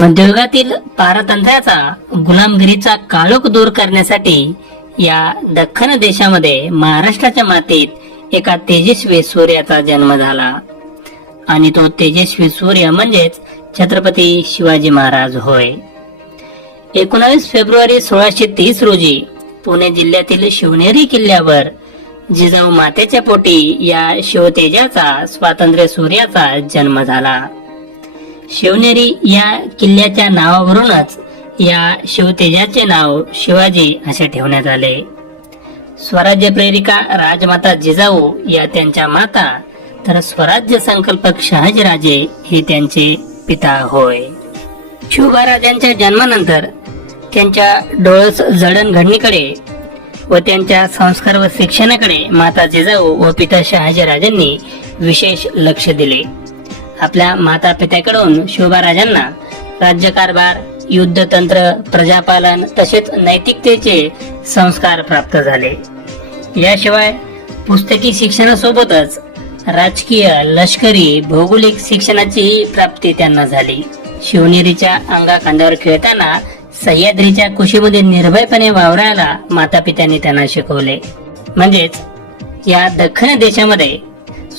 मध्ययुगातील पारतंत्र्याचा गुलामगिरीचा काळोख दूर करण्यासाठी या दख्खन देशामध्ये महाराष्ट्राच्या मातीत एका तेजस्वी सूर्याचा जन्म झाला. आणि तो तेजस्वी सूर्य म्हणजेच छत्रपती शिवाजी महाराज होय. एकोणावीस फेब्रुवारी सोळाशे तीस रोजी पुणे जिल्ह्यातील शिवनेरी किल्ल्यावर जिजाऊ मातेच्या पोटी या शिवतेजाचा स्वातंत्र्य सूर्याचा जन्म झाला. शिवनेरी या किल्ल्याच्या नावावरूनच या शिवतेजाचे नाव शिवाजी असे ठेवण्यात आले. स्वराज्य प्रेरिका राजमाता जिजाऊ या त्यांच्या माता तर स्वराज्य संकल्पक शहाजीराजे हे त्यांचे पिता होय. शिवबाराजांच्या जन्मानंतर त्यांच्या डोळस जडणघडणीकडे व त्यांच्या संस्कार व शिक्षणाकडे माता जिजाऊ व पिता शहाजीराजांनी विशेष लक्ष दिले. आपल्या माता पित्याकडून शिवबाराजांना राज्यकारभार युद्धतंत्र प्रजापालन तसेच नैतिकतेचे संस्कार प्राप्त झाले. याशिवाय पुस्तकी शिक्षणासोबतच राजकीय लष्करी भौगोलिक शिक्षणाचीही प्राप्ती त्यांना झाली. शिवनेरीच्या अंगाखांद्यावर खेळताना सह्याद्रीच्या कुशीमध्ये निर्भयपणे वावरायला माता पित्यांनी त्यांना शिकवले. म्हणजेच या दख्खन देशामध्ये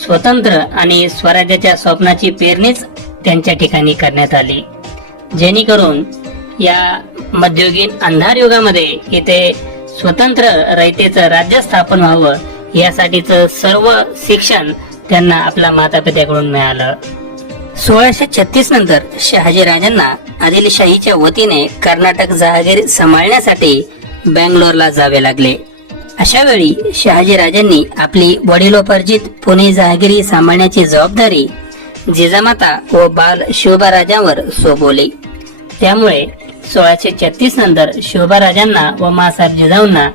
स्वतंत्र आणि स्वराज्याच्या स्वप्नाची पेरणीच त्यांच्या ठिकाणी करण्यात आली. जेणेकरून या मध्ययुगीन अंधार युगामध्ये इथे स्वतंत्र रयतेचं राज्य स्थापन व्हावं यासाठीच सर्व शिक्षण त्यांना आपल्या माता पित्याकडून मिळालं. सोळाशे छत्तीस नंतर शहाजी राजांना आदिलशाहीच्या वतीने कर्नाटक जहागीर सांभाळण्यासाठी बँगलोरला जावे लागले. अशा वेळी शहाजी राजांनी आपली वडिलोपार्जित पुणे जहागिरी सांभाळण्याची जबाबदारी जिजामाता व बाल शोभाराजांवर सोपवली. त्यामुळे सोळाशे छत्तीस नंतर शोभाराजांना व मासाहेब जिजाऊंना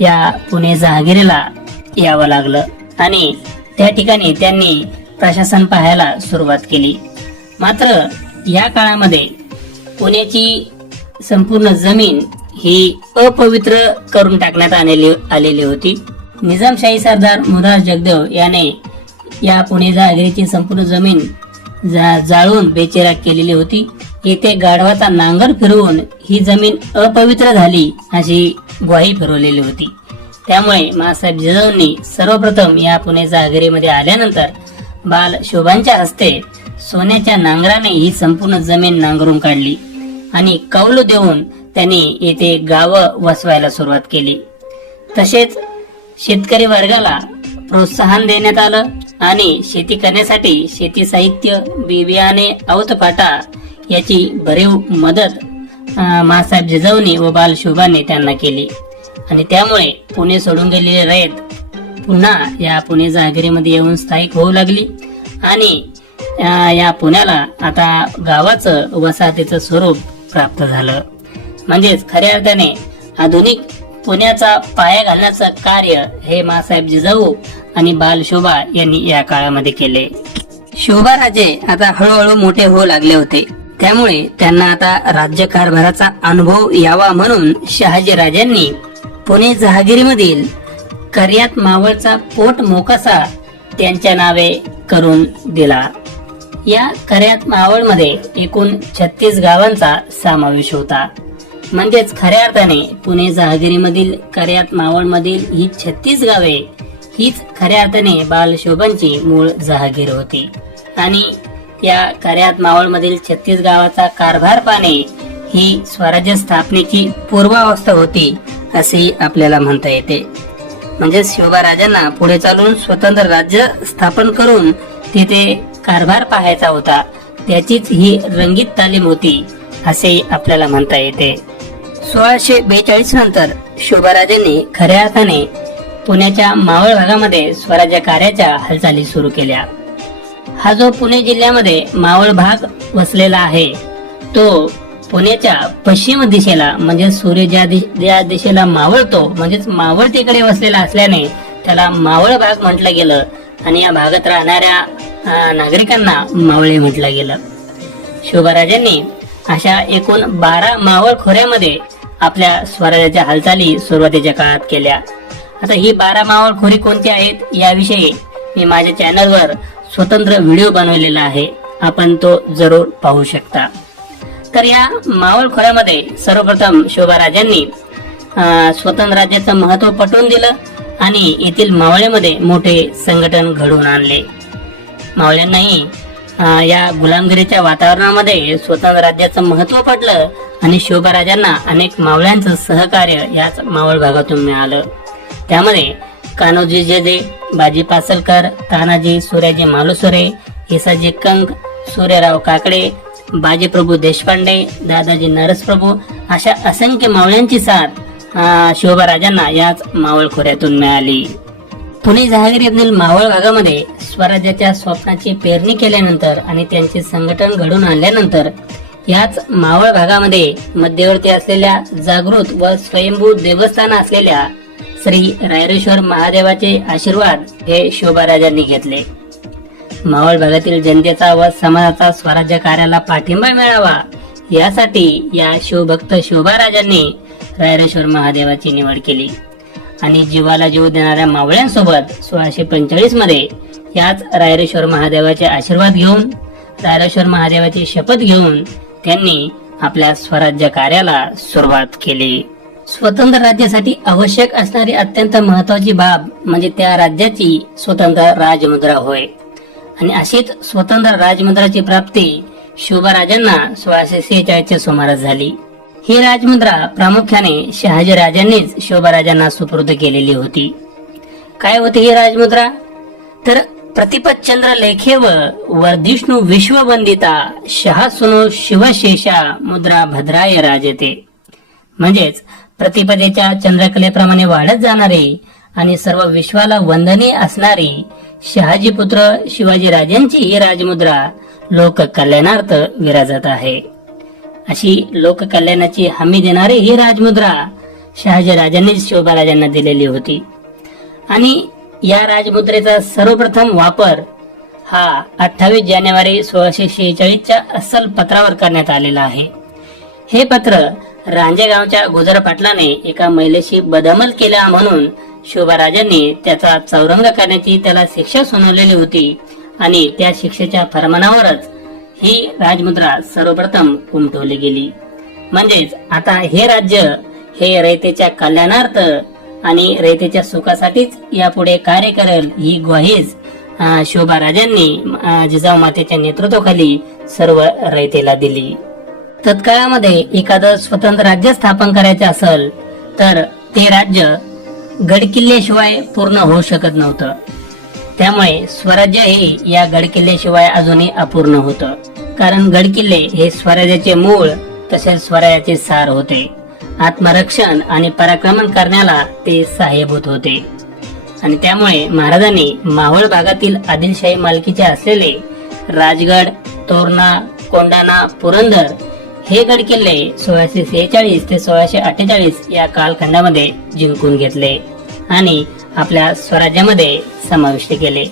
या पुणे जहागिरीला यावं लागलं आणि त्या ठिकाणी त्यांनी प्रशासन पाहायला सुरुवात केली. मात्र या काळामध्ये पुण्याची संपूर्ण जमीन ही अपवित्र करून टाकण्यात आलेली आलेली होती. निजामशाही सरदार मुराज जगदेव याने या पुणे जहागिरीची संपूर्ण जमीन जा जाळून बेचिराग केलेली होती. येथे गाढवाचा नांगर फिरवून ही जमीन अपवित्र झाली अशी ग्वाही फिरवलेली होती. त्यामुळे मासाहेब जिजाऊंनी सर्वप्रथम या पुणे जहागिरीमध्ये आल्यानंतर बाल शोभांच्या हस्ते सोन्याच्या नांगराने ही संपूर्ण जमीन नांगरून काढली आणि कौल देऊन त्यांनी येथे गावं वसवायला सुरुवात केली. तसेच शेतकरी वर्गाला प्रोत्साहन देण्यात आलं आणि शेती करण्यासाठी शेती साहित्य बिबियाने बियाणे औतपाटा याची भरीव मदत महासाहेब मासाहेब व बाल शोभाने त्यांना केली. आणि त्यामुळे पुणे सोडून गेलेले रयत पुन्हा या पुणे जहागिरीमध्ये येऊन स्थायिक होऊ लागली. आणि या पुण्याला आता गावाचं वसाहतीचं स्वरूप प्राप्त झालं. म्हणजेच खऱ्या अर्थाने आधुनिक पुण्याचा पाया घालण्याचं कार्य हे मासाहेब जिजाऊ आणि बाल शोभा यांनी या काळामध्ये केले. शोभा राजे आता हळूहळू मोठे होऊ लागले होते. त्यामुळे त्यांना आता राज्यकारभाराचा अनुभव यावा म्हणून शहाजी राजांनी पुणे जहागिरीमधील कर्यात मावळचा पोट मोकासा त्यांच्या नावे करून दिला. या कर्यात मावळमध्ये एकूण छत्तीस गावांचा समावेश होता. म्हणजेच खऱ्या अर्थाने पुणे जहागिरीमधील कर्यात मावळमधील ही छत्तीस गावे हीच खऱ्या अर्थाने बालशोभांची मूळ जहागीर होती. आणि या कर्यात मावळमधील छत्तीस गावाचा कारभार पाने ही स्वराज्य स्थापनेची पूर्वावस्था होती असे आपल्याला म्हणता येते. म्हणजे शिवबा राजांना पुढे चालून स्वतंत्र राज्य स्थापन करून तिथे कारभार पाहायचा होता त्याचीच ही रंगीत तालीम होती असे आपल्याला म्हणता येते. सोळाशे बेचाळीस नंतर शोभाराजांनी खऱ्या अर्थाने पुण्याच्या मावळ भागामध्ये स्वराज्य कार्याच्या हालचाली सुरू केल्या. हा जो पुणे जिल्ह्यामध्ये मावळ भाग वसलेला आहे तो पुण्याच्या पश्चिम दिशेला म्हणजे सूर्य ज्या ज्या दिशेला मावळतो म्हणजेच मावळतीकडे वसलेला असल्याने त्याला मावळ भाग म्हटलं गेलं आणि या भागात राहणाऱ्या नागरिकांना मावळे म्हटलं गेलं. शिवराजांनी अशा एकूण बारा मावळ खोऱ्यामध्ये आपल्या स्वराज्याच्या हालचाली सुरुवातीच्या काळात केल्या. आता ही बारा मावळ खोरी कोणती आहेत याविषयी मी माझ्या चॅनलवर स्वतंत्र व्हिडिओ बनवलेला आहे. आपण तो जरूर पाहू शकता. तर या मावळ खोऱ्यामध्ये सर्वप्रथम शोभा राजांनी स्वतंत्र राज्याचं महत्त्व पटवून दिलं आणि येथील मावळ्यामध्ये मोठे संघटन घडवून आणले. मावळ्यांनाही या गुलामगिरीच्या वातावरणामध्ये स्वतंत्र राज्याचं महत्त्व पडलं आणि शिवबाराजांना अनेक मावळ्यांचं सहकार्य याच मावळ भागातून मिळालं. त्यामध्ये कान्होजी जेजे बाजी पासलकर तानाजी सूर्याजी मालुसरे इसाजी कंक सूर्यराव काकडे बाजीप्रभू देशपांडे दादाजी नरसप्रभू अशा असंख्य मावळ्यांची साथ शोभाराजांना याच मावळ खोऱ्यातून मिळाली. पुणे जहागिरीतील मावळ भागामध्ये स्वराज्याच्या स्वप्नाची पेरणी केल्यानंतर आणि त्यांचे संघटन घडून आणल्यानंतर याच मावळ भागामध्ये मध्यवर्ती असलेल्या जागृत व स्वयंभू देवस्थान असलेल्या श्री रायरेश्वर महादेवाचे आशीर्वाद हे शोभाराजांनी घेतले. मावळ भागातील जनतेचा व समाजाचा स्वराज्य कार्याला पाठिंबा मिळावा यासाठी या शिवभक्त शोभाराजांनी रायरेश्वर महादेवाची निवड केली. आणि जीवाला जीव देणाऱ्या मावळ्यांसोबत सोळाशे पंचेचाळीसमध्ये याच रायरेश्वर महादेवाचे आशीर्वाद घेऊन रायरेश्वर महादेवाची शपथ घेऊन त्यांनी आपल्या स्वराज्य कार्याला सुरुवात केली. स्वतंत्र राज्यासाठी आवश्यक असणारी अत्यंत महत्वाची बाब म्हणजे त्या राज्याची स्वतंत्र राजमुद्रा होय. आणि अशीच स्वतंत्र राजमुद्राची प्राप्ती शिवबाराजांना सोळाशे सेहेचाळीसच्या सुमारास झाली. ही राजमुद्रा प्रामुख्याने शहाजी राजांनीच शिवबाराजांना सुपूर्द केलेली होती. काय होती ही राजमुद्रा? तर प्रतिपतचंद्र लेखे व वर्धिष्णू शहा सुनो शिवशेषा मुद्रा भद्राय राजते. म्हणजेच प्रतिपदेच्या चंद्रकलेप्रमाणे वाढत जाणारी आणि सर्व विश्वाला वंदनीय असणारी शहाजी पुत्र शिवाजी राजांची ही राजमुद्रा लोक कल्याणार्थ विराजत आहे. अशी लोककल्याणाची हमी देणारी ही राजमुद्रा शहाजी राजांनीच शिवबाराजांना दिलेली होती. आणि या राजमुद्रेचा सर्वप्रथम वापर हा अठ्ठावीस जानेवारी सोळाशे शेहेचाळीसच्या अस्सल पत्रावर करण्यात आलेला आहे. हे पत्र रांजेगावच्या गुजर पाटलाने एका महिलेशी बदमल केला म्हणून शिवबाराजांनी त्याचा चौरंग करण्याची त्याला शिक्षा सुनावलेली होती आणि त्या शिक्षेच्या फरमानावरच ही राजमुद्रा सर्वप्रथम उमटवली गेली. म्हणजेच आता हे राज्य हे रयतेच्या कल्याणार्थ आणि रयतेच्या सुखासाठीच यापुढे कार्य करेल ही ग्वाहीच शोभा राजांनी जिजाऊ मातेच्या नेतृत्वाखाली सर्व रयतेला दिली. तत्काळामध्ये एखादं स्वतंत्र राज्य स्थापन करायचे असेल तर ते राज्य गडकिल्ल्याशिवाय पूर्ण होऊ शकत नव्हतं. त्यामुळे स्वराज्य हे या गडकिल्ल्याशिवाय अजूनही अपूर्ण होतं. कारण गडकिल्ले हे स्वराज्याचे मूळ तसेच स्वराज्याचे सार होते. आत्मरक्षण आणि पराक्रमण करण्याला ते सहाय्यभूत होते. आणि त्यामुळे महाराजांनी मावळ भागातील आदिलशाही मालकीचे असलेले राजगड तोरणा कोंडाणा पुरंदर हे गड किल्ले सोळाशे सेहेचाळीस ते सोळाशे अठ्ठेचाळीस या कालखंडामध्ये जिंकून घेतले. आणि आपल्या स्वराज्यामध्ये समाविष्ट केले.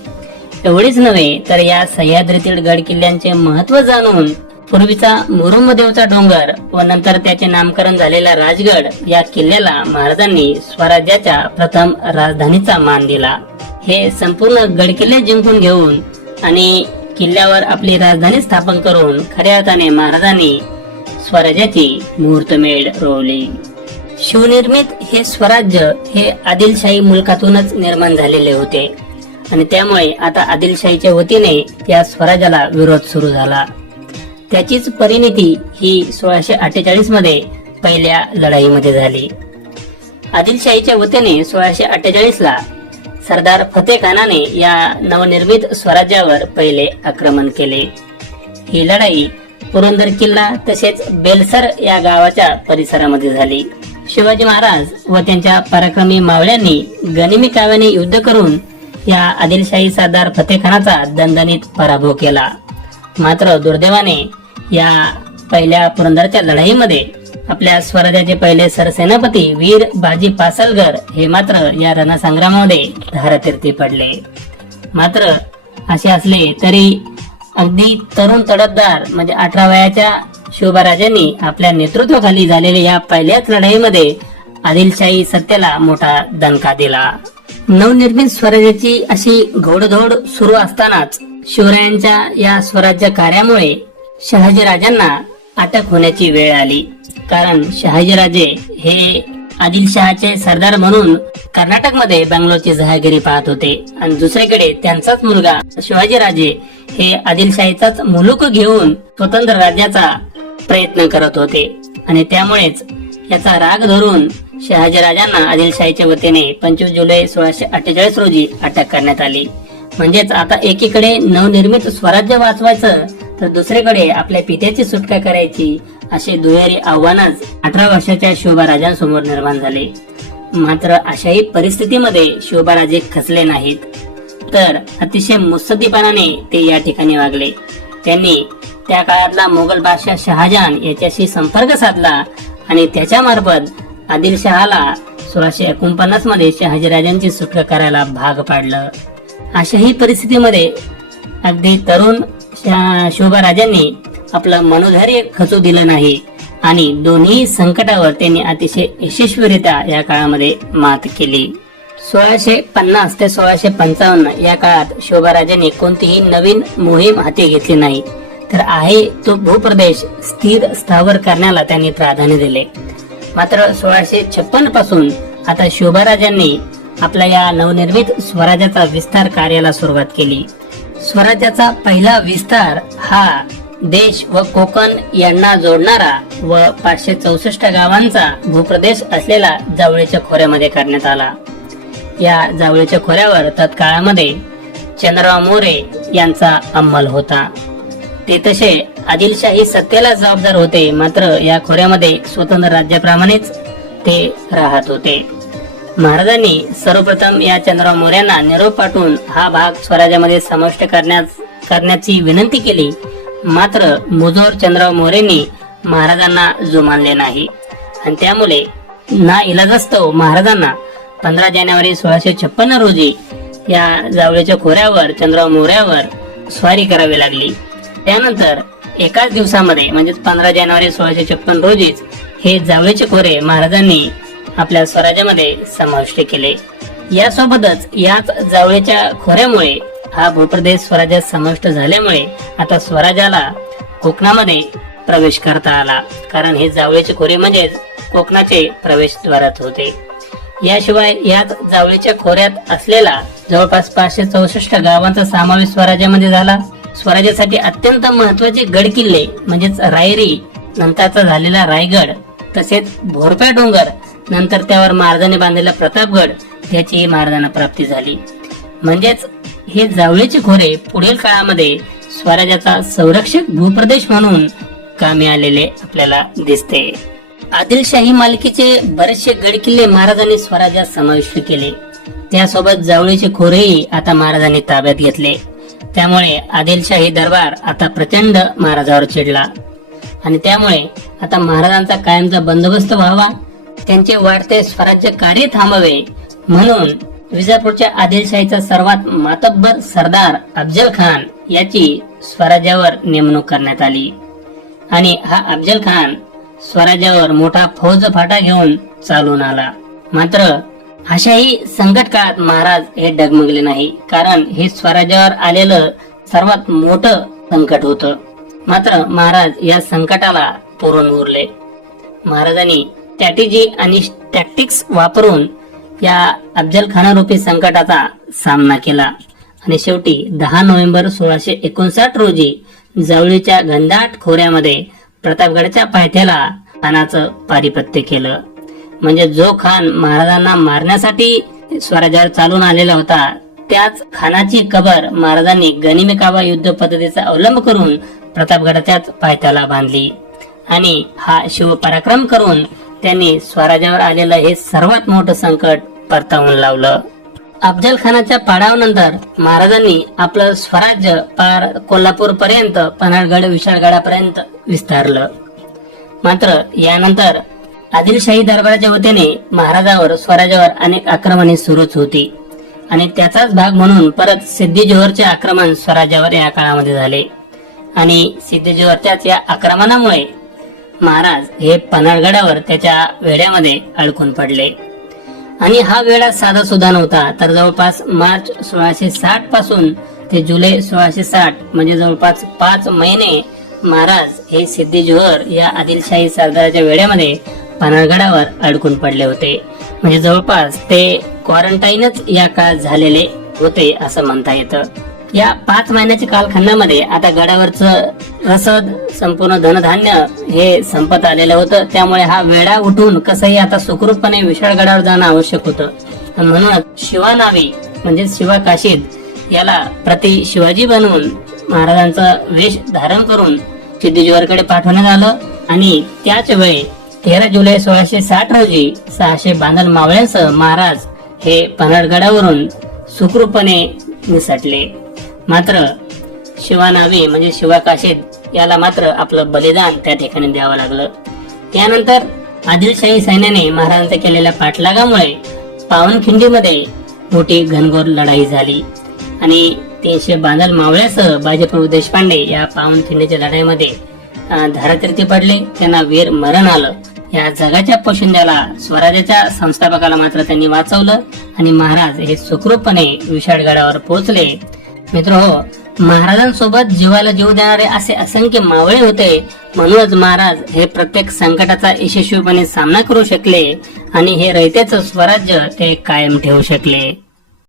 एवढेच नव्हे तर या सह्याद्रीतील गड किल्ल्यांचे महत्त्व जाणून पूर्वीचा मुरुमदेवचा डोंगर व नंतर त्याचे नामकरण झालेला राजगड या किल्ल्याला महाराजांनी स्वराज्याच्या प्रथम राजधानीचा मान दिला. हे संपूर्ण गडकिल्ले जिंकून घेऊन आणि किल्ल्यावर आपली राजधानी स्थापन करून खऱ्या अर्थाने महाराजांनी स्वराज्याची मुहूर्तमेढ रोवली. शिवनिर्मित हे स्वराज्य हे आदिलशाही मुलकातूनच निर्माण झालेले होते. आणि त्यामुळे आता आदिलशाहीच्या वतीने या स्वराज्याला विरोध सुरू झाला. त्याचीच परिणिती ही सोळाशे अठ्ठेचाळीसमध्ये पहिल्या लढाईमध्ये झाली. आदिलशाहीच्या वतीने सोळाशे अठ्ठेचाळीस ला सरदार फतेह खानाने या नवनिर्मित स्वराज्यावर पहिले आक्रमण केले. ही लढाई पुरंदर किल्ला तसेच बेलसर या गावाच्या परिसरामध्ये झाली. शिवाजी महाराज व त्यांच्या पराक्रमी मावळ्यांनी गनिमी काव्याने युद्ध करून या आदिलशाही सरदार फतेखानाचा दणदणीत पराभव केला. मात्र दुर्दैवाने या पहिल्या पुरंदरच्या लढाईमध्ये आपल्या स्वराज्याचे पहिले सरसेनापती वीर बाजी पासलगर हे मात्र या रणसंग्रामामध्ये धारातीर्थी पडले. मात्र असे असले तरी अगदी तरुण तडफदार म्हणजे अठरा वयाच्या शिवबाराजांनी आपल्या नेतृत्वाखाली झालेल्या या पहिल्याच लढाईमध्ये आदिलशाही सत्तेला मोठा दणका दिला. नवनिर्मित स्वराज्याची अशी घोडदौड सुरू असतानाच शिवरायांच्या या स्वराज्य कार्यामुळे शहाजी राजांना अटक होण्याची वेळ आली. कारण शहाजीराजे हे आदिलशहाचे सरदार म्हणून कर्नाटकमध्ये बंगलोरची जहागिरी पाहत होते. आणि दुसरीकडे त्यांचाच मुलगा शिवाजीराजे हे आदिलशाहीचाच मुलूक घेऊन स्वतंत्र राज्याचा प्रयत्न करत होते. आणि त्यामुळेच याचा राग धरून शहाजीराजांना आदिलशाहीच्या वतीने पंचवीस जुलै सोळाशे अठ्ठेचाळीस रोजी अटक करण्यात आली. म्हणजेच आता एकीकडे नवनिर्मित स्वराज्य वाचवायचं तर दुसरीकडे आपल्या पित्याची सुटका करायची असे दुहेरी आव्हानच अठरा वर्षाच्या शोभाराजांसमोर निर्माण झाले. मात्र अशाही परिस्थितीमध्ये शोभाराजे खचले नाहीत. तर अतिशय मुत्सद्दीपणाने ते या ठिकाणी वागले. त्यांनी त्या काळातला मोगल बादशाह शहाजहान याच्याशी संपर्क साधला आणि त्याच्या मार्फत आदिलशहाला सोळाशे एकोणपन्नासमध्ये शहाजीराजांची सुटका करायला भाग पाडलं. अशाही परिस्थितीमध्ये अगदी तरुण शोभाराजांनी आपलं मनोधैर्य खचू दिलं नाही आणि दोन्ही संकटावर त्यांनी अतिशय यशस्वीरित्या या काळामध्ये मात केली. सोळाशे पन्नास ते सोळाशे पंचावन्न या काळात शोभाराजांनी कोणतीही नवीन मोहीम हाती घेतली नाही. तर आहे तो भूप्रदेश. स्थिर स्थावर करण्याला त्यांनी प्राधान्य दिले. मात्र सोळाशे छप्पनपासून आता शोभाराजांनी आपल्या या नवनिर्मित स्वराज्याचा विस्तार कार्याला सुरुवात केली. स्वराज्याचा पहिला विस्तार हा देश व कोकण यांना जोडणारा व पाचशे चौसष्ट गावांचा भूप्रदेश असलेला जावळीच्या खोऱ्यामध्ये करण्यात आला. या जावळीच्या खोऱ्यावर तत्काळामध्ये चंद्रराव मोरे यांचा अंमल होता. ते तसे. आदिलशाही सत्तेला जबाबदार होते मात्र या खोऱ्यामध्ये स्वतंत्र राज्याप्रमाणेच ते राहत होते. महाराजांनी सर्वप्रथम या चंद्रराव मोऱ्यांना निरोप पाठवून हा भाग स्वराज्यामध्ये समाविष्ट करण्यास करण्याची विनंती केली. मात्र मुजोर चंद्रराव मोरेंनी महाराजांना जुमानले नाही. आणि त्यामुळे ना इलाजस्तव महाराजांना पंधरा जानेवारी सोळाशे छप्पन्न रोजी या जावळीच्या खोऱ्यावर चंद्रराव मोऱ्यावर स्वारी करावी लागली. त्यानंतर एकाच दिवसामध्ये म्हणजेच पंधरा जानेवारी सोळाशे छप्पन रोजीच हे जावळीचे खोरे महाराजांनी आपल्या स्वराज्यामध्ये समाविष्ट केले. यासोबतच याच जावळीच्या खोऱ्यामुळे हा भूप्रदेश स्वराज्यात समाविष्ट झाल्यामुळे आता स्वराज्याला कोकणामध्ये प्रवेश करता आला. कारण हे जावळीचे खोरे म्हणजेच कोकणाचे प्रवेशद्वारात होते. याशिवाय याच जावळीच्या खोऱ्यात असलेला जवळपास पाचशे चौसष्ट गावांचा समावेश स्वराज्यामध्ये झाला. स्वराज्यासाठी अत्यंत महत्त्वाचे गड किल्ले म्हणजेच रायरी नंतरचा झालेला रायगड तसेच भोरप्या डोंगर नंतर त्यावर महाराजांनी बांधलेला प्रतापगड याची महाराजांना प्राप्ती झाली. म्हणजेच हे जावळीचे खोरे पुढील काळामध्ये स्वराज्याचा संरक्षक भूप्रदेश म्हणून कामी आलेले आपल्याला दिसते. आदिलशाही मालकीचे बरेचसे गडकिल्ले महाराजांनी स्वराज्यात समाविष्ट केले. त्यासोबत जावळीचे खोरेही आता महाराजांनी ताब्यात घेतले. त्यामुळे आदिलशाही दरबार आता प्रचंड महाराजावर चिडला. आणि त्यामुळे आता महाराजांचा कायमचा बंदोबस्त व्हावा त्यांचे वाढते स्वराज्य कार्य थांबवे म्हणून विजापूरच्या आदिलशाहीचा सर्वात मातब्बर सरदार अफजल खान याची स्वराज्यावर नेमणूक करण्यात आली. आणि हा अफजल खान स्वराज्यावर मोठा फौज फाटा घेऊन चालून आला. मात्र अशाही संकट काळात महाराज हे डगमगले नाही. कारण हे स्वराज्यावर आलेलं सर्वात मोठं संकट होतं. मात्र महाराज या संकटाला पुरून उरले. महाराजांनी स्ट्रॅटेजी आणि टॅक्टिक्स वापरून या अफजल खानारूपी संकटाचा सामना केला. आणि शेवटी दहा नोव्हेंबर सोळाशे एकोणसाठ रोजी जवळीच्या घनदाट खोऱ्यामध्ये प्रतापगडच्या पायथ्याला खानाचं पारिपत्य केलं. म्हणजे जो खान महाराजांना मारण्यासाठी स्वराज्यावर चालून आलेला होता त्याच खानाची कबर महाराजांनी गनिमेकावा युद्ध पद्धतीचा अवलंब करून प्रतापगडाच्याच पायथ्याला बांधली. आणि हा शिवपराक्रम करून त्यांनी स्वराज्यावर आलेलं हे सर्वात मोठं संकट परतावून लावलं. अफजल खानाच्या पाडावानंतर महाराजांनी आपलं स्वराज्य पार कोल्हापूर पर्यंत पन्हाळगड विशाळगडापर्यंत विस्तारलं. मात्र यानंतर आदिलशाही दरबाराच्या वतीने महाराजावर स्वराज्यावर अनेक आक्रमणे सुरूच होती. आणि त्याचाच भाग म्हणून परत सिद्धी जोहरचे आक्रमण स्वराज्यावर या काळामध्ये झाले. आणि सिद्धी जोहरच्याच या आक्रमणामुळे महाराज हे पन्हाळगडावर त्याच्या वेड्यामध्ये अडकून पडले. आणि हा वेळा साधा सुद्धा नव्हता तर जवळपास मार्च सोळाशे साठपासून ते जुलै सोळाशे साठ म्हणजे जवळपास पाच महिने महाराज हे सिद्धी जोहर या आदिलशाही सरदाराच्या वेळेमध्ये पन्हाळगडावर अडकून पडले होते. म्हणजे जवळपास ते क्वारंटाईनच या काळात झालेले होते असं म्हणता येतं. या पाच महिन्याच्या कालखंडामध्ये आता गडावरचं रसद संपूर्ण धनधान्य हे संपत आलेलं होतं. त्यामुळे हा वेळा उठून कसंही आता सुखरूपपणे विशाळगडावर जाणं आवश्यक होतं. म्हणूनच शिवा नावे म्हणजे शिवा काशीद याला प्रति शिवाजी बनवून महाराजांचा वेश धारण करून सिद्धीज्वारकडे पाठवण्यात आलं. आणि त्याच वेळी तेरा जुलै सोळाशे साठ रोजी सहाशे बांधल मावळ्यांसह महाराज हे पन्हाळगडावरून सुखरूपणे निसटले. मात्र शिवानावे म्हणजे शिवाकाशे याला मात्र आपलं बलिदान त्या ठिकाणी द्यावं लागलं. त्यानंतर आदिलशाही सैन्याने महाराजांच्या केलेल्या पाठलागामुळे पावनखिंडीमध्ये मोठी घनघोर लढाई झाली. आणि तीनशे बांधल मावळ्यासह बाजीप्रभू देशपांडे या पावनखिंडीच्या लढाईमध्ये धारातीर्थी पडले. त्यांना वीर मरण आलं. या जगाच्या पोशिंद्याला स्वराज्याच्या संस्थापकाला मात्र त्यांनी वाचवलं आणि महाराज हे सुखरूपपणे विशाळगडावर पोहोचले. मित्र हो महाराजांसोबत जीवाला जीव देणारे असे असंख्य मावळे होते. म्हणूनच महाराज हे प्रत्येक संकटाचा यशस्वीपणे सामना करू शकले आणि हे रयतेचं स्वराज्य ते कायम ठेवू शकले.